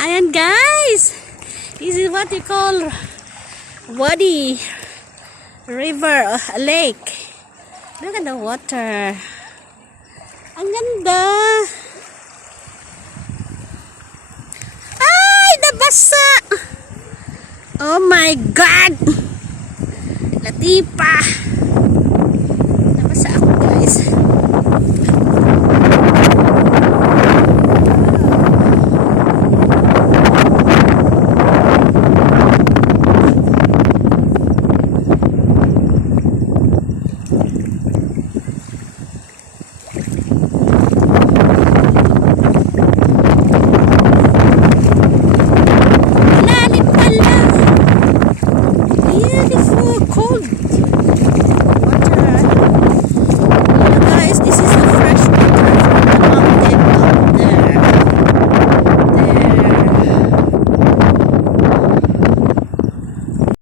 Ayan guys, this is what you call Wadi river, lake. Look at the water. Ang ganda. Ay, nabasa. Oh my God. Latipa.